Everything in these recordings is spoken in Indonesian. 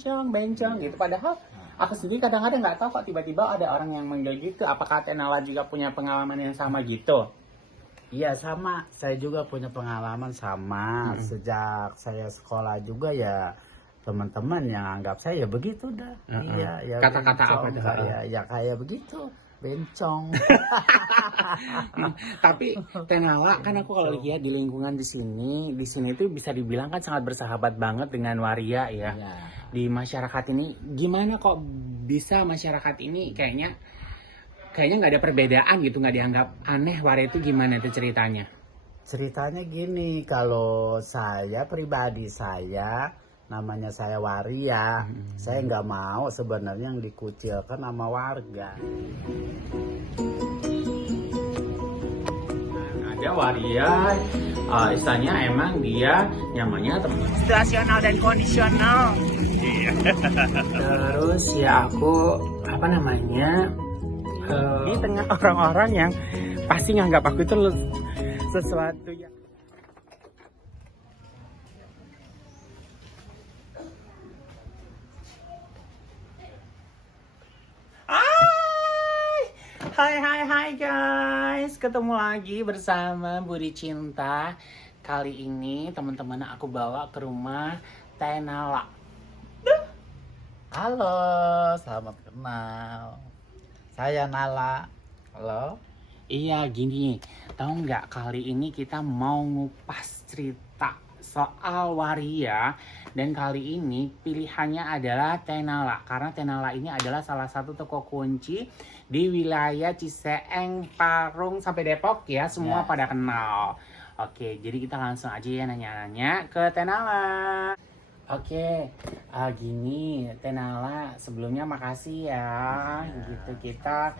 bencong bencong gitu. Padahal aku sendiri kadang-kadang nggak tahu kok tiba-tiba ada orang yang manggil gitu. Apakah Teh Nala juga punya pengalaman yang sama gitu? Iya sama, saya juga punya pengalaman sama. Sejak saya sekolah juga ya teman-teman yang anggap saya ya begitu dah. Iya, ya Kata-kata bencong, apa tuh? ya kayak begitu, bencong. Tapi Teh Nala kan aku kalau lihat di lingkungan di sini tuh bisa dibilang kan sangat bersahabat banget dengan waria ya. Iya. Di masyarakat ini gimana kok bisa masyarakat ini kayaknya nggak ada perbedaan gitu, nggak dianggap aneh. Waria itu gimana itu ceritanya? Ceritanya gini, kalau saya pribadi saya, namanya saya waria, saya nggak mau sebenarnya yang dikucilkan sama warga. Ada waria, istilahnya emang dia nyamannya situasional dan kondisional. Terus ya aku apa namanya di tengah orang-orang yang pasti nganggap aku itu sesuatu yang Hai guys, ketemu lagi bersama Budi Cinta. Kali ini teman-teman aku bawa ke rumah Teh Nala. Halo, selamat kenal. Saya Nala. Halo. Iya gini, tahu nggak kali ini kita mau ngupas cerita soal waria. Dan kali ini pilihannya adalah Teh Nala. Karena Teh Nala ini adalah salah satu toko kunci di wilayah Ciseeng, Parung, sampai Depok ya. Semua pada kenal. Oke, jadi kita langsung aja ya nanya-nanya ke Teh Nala. Oke, gini Teh Nala, sebelumnya makasih ya. Gitu kita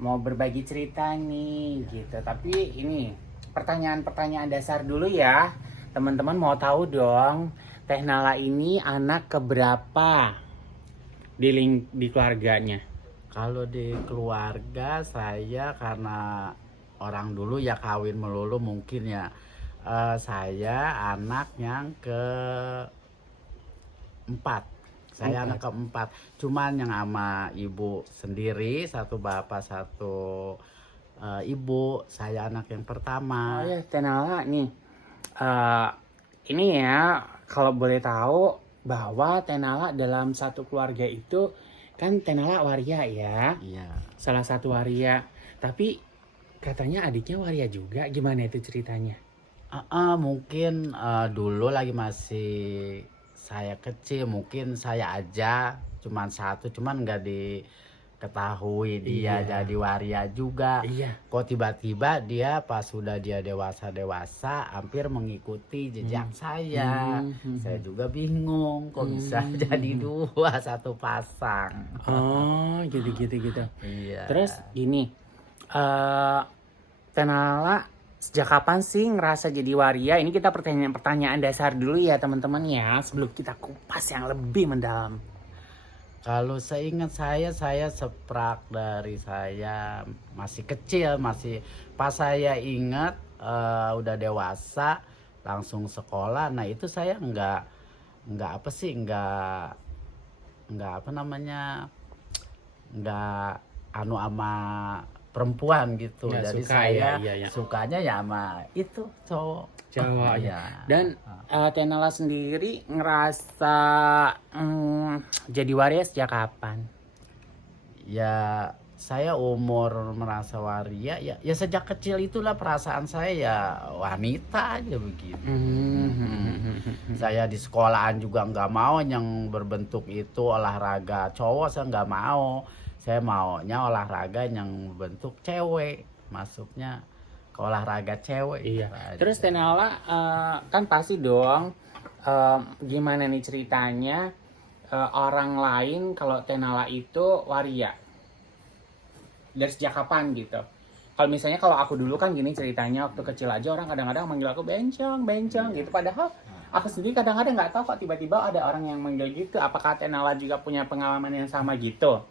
mau berbagi cerita nih gitu. Tapi ini pertanyaan-pertanyaan dasar dulu ya. Teman-teman mau tahu dong, Teh Nala ini anak keberapa di keluarganya? Kalau di keluarga saya karena orang dulu ya kawin melulu mungkin ya. Saya anak yang keempat. Saya anak keempat. Cuman yang sama ibu sendiri, satu bapak satu ibu. Saya anak yang pertama. Oh ya Teh Nala nih, ini ya kalau boleh tahu bahwa Teh Nala dalam satu keluarga itu kan Teh Nala waria ya. Iya. Salah satu waria. Tapi katanya adiknya waria juga. Gimana itu ceritanya? Mungkin dulu lagi masih saya kecil, mungkin saya aja cuman satu, cuman nggak diketahui dia Iya. jadi waria juga. Iya. Kok tiba-tiba dia pas sudah dia dewasa hampir mengikuti jejak saya. Saya juga bingung kok bisa jadi dua satu pasang. Oh, gitu. Iya. Terus gini, Teh Nala sejak kapan sih ngerasa jadi waria? Ini kita pertanyaan dasar dulu ya teman-teman ya, sebelum kita kupas yang lebih mendalam. Kalau seingat saya seprak dari saya masih kecil, masih pas saya ingat udah dewasa langsung sekolah. Nah itu saya nggak apa sih, nggak apa namanya, nggak anu ama perempuan gitu. Nggak Jadi suka, saya ya. sukanya ya sama itu cowok. Jawa Iya. Dan Teh Nala sendiri ngerasa jadi waria sejak kapan? Ya saya umur merasa waria ya sejak kecil itulah perasaan saya ya wanita aja begitu. Saya di sekolahan juga nggak mau yang berbentuk itu olahraga cowok, saya nggak mau. Saya maunya olahraga yang berbentuk cewek, masuknya ke olahraga cewek. Iya. Gitu Terus aja. Teh Nala kan pasti dong, gimana nih ceritanya orang lain kalau Teh Nala itu waria? Dari sejak kapan gitu? Kalau misalnya kalau aku dulu kan gini ceritanya, waktu kecil aja orang kadang-kadang manggil aku bencong gitu. Padahal aku sendiri kadang-kadang nggak tahu kok tiba-tiba ada orang yang manggil gitu. Apakah Teh Nala juga punya pengalaman yang sama gitu?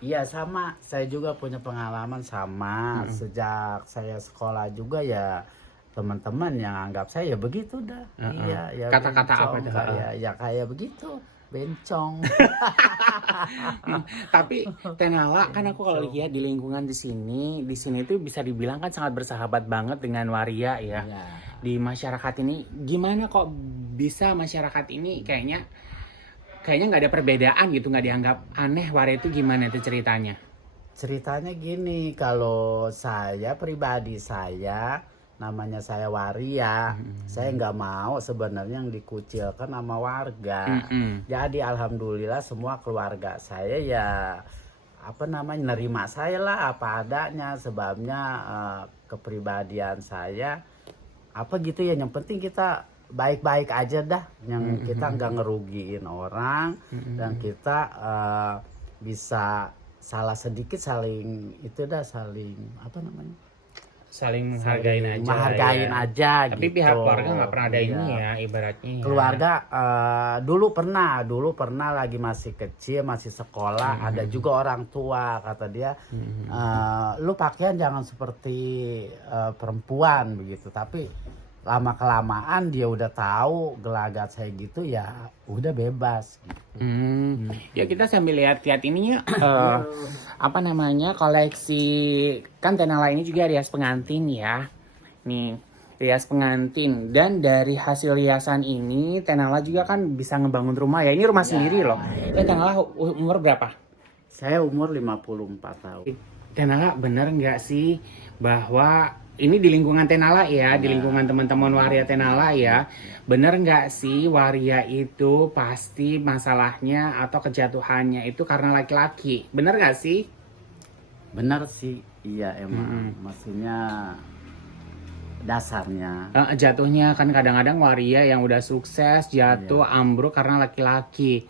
Iya sama, saya juga punya pengalaman sama. Sejak saya sekolah juga ya teman-teman yang anggap saya ya begitu dah. Iya, ya Kata-kata apa bencong, tuh? ya kayak begitu, bencong. Tapi Tenala kan aku kalau lihat di lingkungan di sini tuh bisa dibilang kan sangat bersahabat banget dengan waria ya. Iya. Di masyarakat ini gimana kok bisa masyarakat ini kayaknya nggak ada perbedaan gitu, nggak dianggap aneh. Waria itu gimana itu ceritanya? Ceritanya gini, kalau saya pribadi saya namanya saya waria, saya nggak mau sebenarnya yang dikucilkan sama warga. Jadi alhamdulillah semua keluarga saya ya nerima saya lah apa adanya, sebabnya kepribadian saya apa gitu ya, yang penting kita baik-baik aja dah, yang kita nggak ngerugiin orang, dan kita bisa salah sedikit saling Saling menghargain aja Tapi gitu. pihak keluarga nggak pernah ada Iya. ini ya ibaratnya ya. Keluarga dulu pernah lagi masih kecil, masih sekolah, ada juga orang tua kata dia, lu pakaian jangan seperti perempuan begitu. Tapi lama kelamaan dia udah tahu gelagat saya gitu, ya udah bebas gitu. Ya kita sambil lihat-lihat ininya koleksi kan Tenala ini juga rias pengantin ya. Nih, rias pengantin, dan dari hasil hiasan ini Tenala juga kan bisa ngebangun rumah ya. Ini rumah sendiri loh. Tenala umur berapa? Saya umur 54 tahun. Tenala bener nggak sih bahwa ini di lingkungan Tenala ya, di lingkungan teman-teman waria Tenala ya, bener nggak sih waria itu pasti masalahnya atau kejatuhannya itu karena laki-laki? Bener nggak sih? Benar sih, iya emang. Maksudnya dasarnya. Jatuhnya kan kadang-kadang waria yang udah sukses jatuh ambruk karena laki-laki.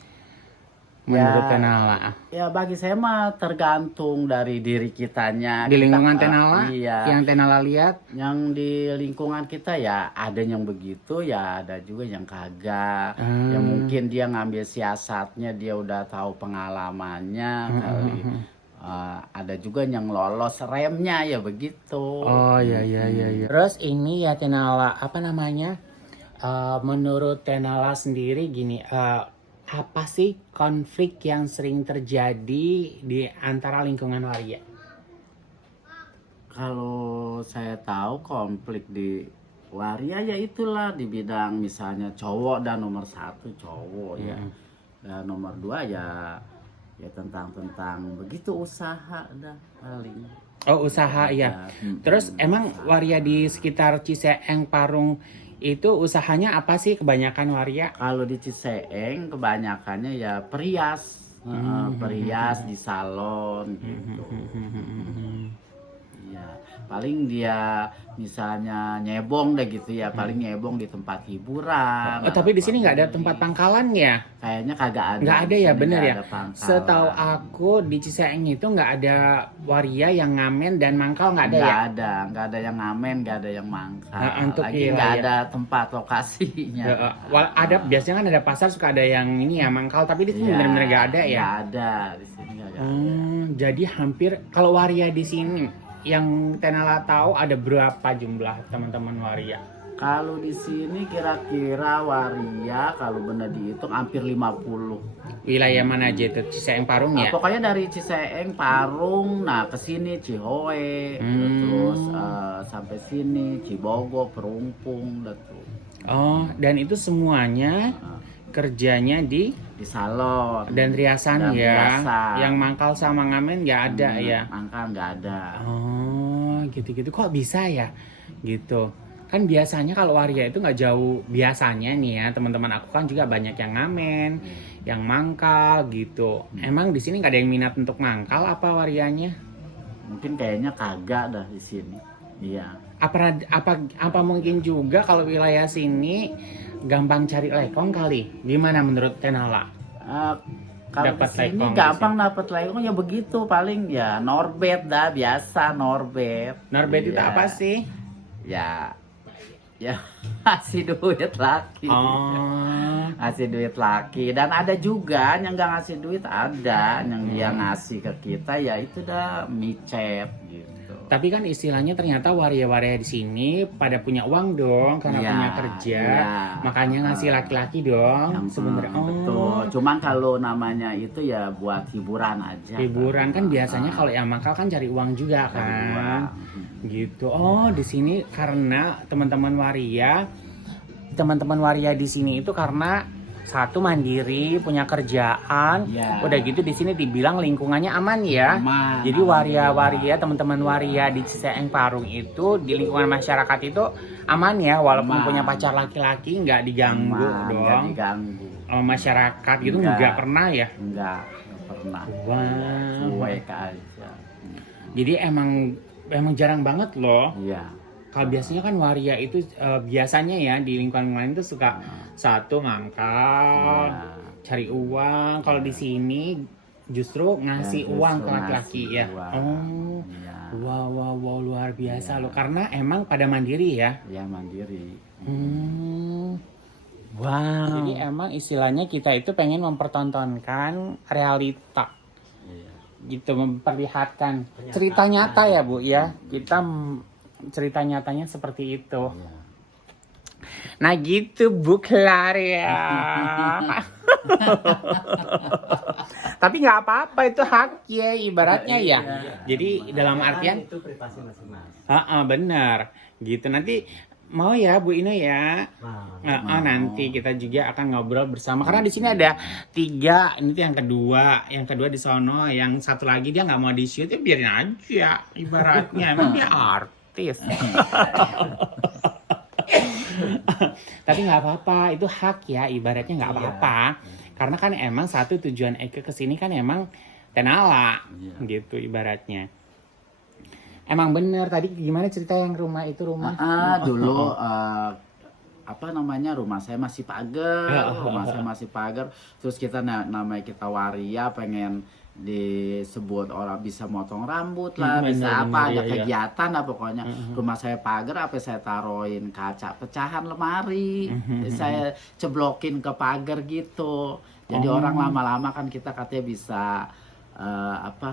Menurut Tenala. Ya bagi saya mah tergantung dari diri kitanya. Di lingkungan Tenala, iya, yang Tenala lihat, yang di lingkungan kita ya ada yang begitu, ya ada juga yang kagak. Ya mungkin dia ngambil siasatnya, dia udah tahu pengalamannya kali. Ada juga yang lolos remnya ya begitu. Oh iya. Terus ini ya Tenala, menurut Tenala sendiri gini, apa sih konflik yang sering terjadi di antara lingkungan waria? Kalau saya tahu konflik di waria ya itulah di bidang misalnya cowok, dan nomor 1 cowok ya, dan nomor 2 ya tentang begitu usaha dah paling. Oh usaha ya. Terus emang waria di sekitar Ciseeng, Parung itu usahanya apa sih kebanyakan waria? Kalau di Ciseeng kebanyakannya ya perias, perias di salon gitu. Iya, paling dia misalnya nyebong deh gitu ya, paling nyebong di tempat hiburan. Tapi di sini nggak ada tempat pangkalan ya? Kayaknya kagak ada. Nggak ada ya, bener ya. Setahu aku di Ciseeng itu nggak ada waria yang ngamen dan mangkal, nggak ada ya? Nggak ada yang ngamen, nggak ada yang mangkal. Untuk lagi nggak ada tempat lokasinya. Ada biasanya kan ada pasar suka ada yang ini ya mangkal, tapi di sini benar-benar nggak ada ya? Nggak ada di sini, nggak ada. Jadi hampir kalau waria di sini yang Tenala tahu ada berapa jumlah teman-teman waria? Kalau di sini kira-kira waria kalau benar dihitung hampir 50. Wilayah mana aja itu? Ciseeng, Parung ya? Pokoknya dari Ciseeng, Parung, nah ke sini Cihoe, terus sampai sini Cibogo, Perumpung, gitu. Oh, dan itu semuanya kerjanya di salon dan riasan ya. Riasan. Yang mangkal sama ngamen nggak ada ya? Mangkal nggak ada. Oh, gitu-gitu. Kok bisa ya? Gitu. Kan biasanya kalau waria itu nggak jauh, biasanya nih ya teman-teman aku kan juga banyak yang ngamen, yang mangkal gitu. Emang di sini nggak ada yang minat untuk mangkal apa warianya? Mungkin kayaknya kagak dah di sini. Iya. Apa mungkin juga kalau wilayah sini gampang cari lekong kali? Gimana menurut Tenala? Kalau di sini gampang dapat lekong ya begitu, paling ya norbet dah, biasa norbet. Norbet itu apa sih? Ya ngasih duit laki. Ngasih duit laki. Dan ada juga yang nggak ngasih duit, ada yang dia ngasih ke kita, ya itu dah micet gitu. Tapi kan istilahnya ternyata waria-waria di sini pada punya uang dong karena Iya, punya kerja, iya. makanya ngasih laki-laki dong sebenarnya. Betul. Cuman kalau namanya itu ya buat hiburan aja. Hiburan kan biasanya kalau yang makal kan cari uang juga Cari kan. uang. Gitu. Oh, di sini karena teman-teman waria di sini itu karena satu mandiri, punya kerjaan. Iya. Udah gitu di sini dibilang lingkungannya aman ya. Aman, Jadi waria-waria, teman-teman waria di Ciseeng Parung itu di lingkungan masyarakat itu aman ya, walaupun Aman. punya pacar laki-laki nggak diganggu Aman, nggak dong. diganggu. Masyarakat gitu Nggak. nggak pernah ya. Nggak pernah. Wow. Cuek aja. Jadi emang jarang banget loh. Iya. Kalau biasanya kan waria itu biasanya ya di lingkungan lain itu suka satu ngangkal, Iya. cari uang. Kalau di sini justru ngasih Ya, uang justru ke laki-laki ngasih ya. uang. Oh, Iya. wow, luar biasa Iya. loh. Karena emang pada mandiri ya. Ya mandiri. Wow. Jadi emang istilahnya kita itu pengen mempertontonkan realita. Iya. Gitu, memperlihatkan cerita nyata ya Bu ya. Kita cerita nyatanya seperti itu. Iya. Nah gitu Bu Claria. Tapi nggak apa-apa, itu hak ya ibaratnya ya. Jadi dalam artian itu privasi masing-masing. benar gitu. Nanti mau ya Bu Ina ya. Nah, Nanti kita juga akan ngobrol bersama karena di sini ada 3. Ini tuh yang kedua di sono, yang satu lagi dia nggak mau di shoot ya biarin aja ibaratnya, emang dia artis. Tapi nggak apa-apa, itu hak ya ibaratnya nggak apa-apa. Karena kan emang satu tujuan Eke kesini kan emang Tenala gitu ibaratnya. Emang bener tadi gimana cerita yang rumah itu rumah? Dulu apa namanya, rumah saya masih pagar, terus kita namanya kita waria pengen disebut orang bisa motong rambut lah, bisa apa ada kegiatan lah pokoknya. Rumah saya pagar, apa saya taruhin kaca pecahan lemari, saya ceblokin ke pagar gitu. Jadi orang lama-lama kan kita katanya bisa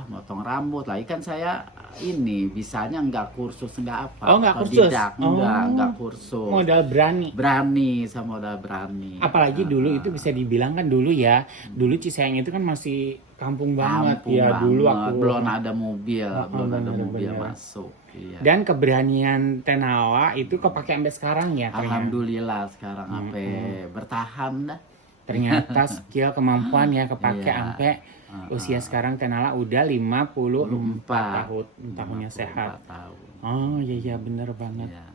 motong rambut lah. Kan saya ini bisanya nggak kursus, nggak apa. Nggak kursus. Nggak kursus. Modal berani. Sama modal berani. Apalagi dulu itu bisa dibilang kan dulu ya. Dulu Ciseeng itu kan masih kampung banget ya. Dulu aku belum ada mobil, bener. masuk. Iya. Dan keberanian Tenala itu kepake sampai sekarang ya. Alhamdulillah sekarang sampai bertahan dah. Ternyata skill kemampuan ya kepake sampai usia sekarang Tenala udah 54 tahunnya sehat. Tahun. Oh iya bener banget. Iya.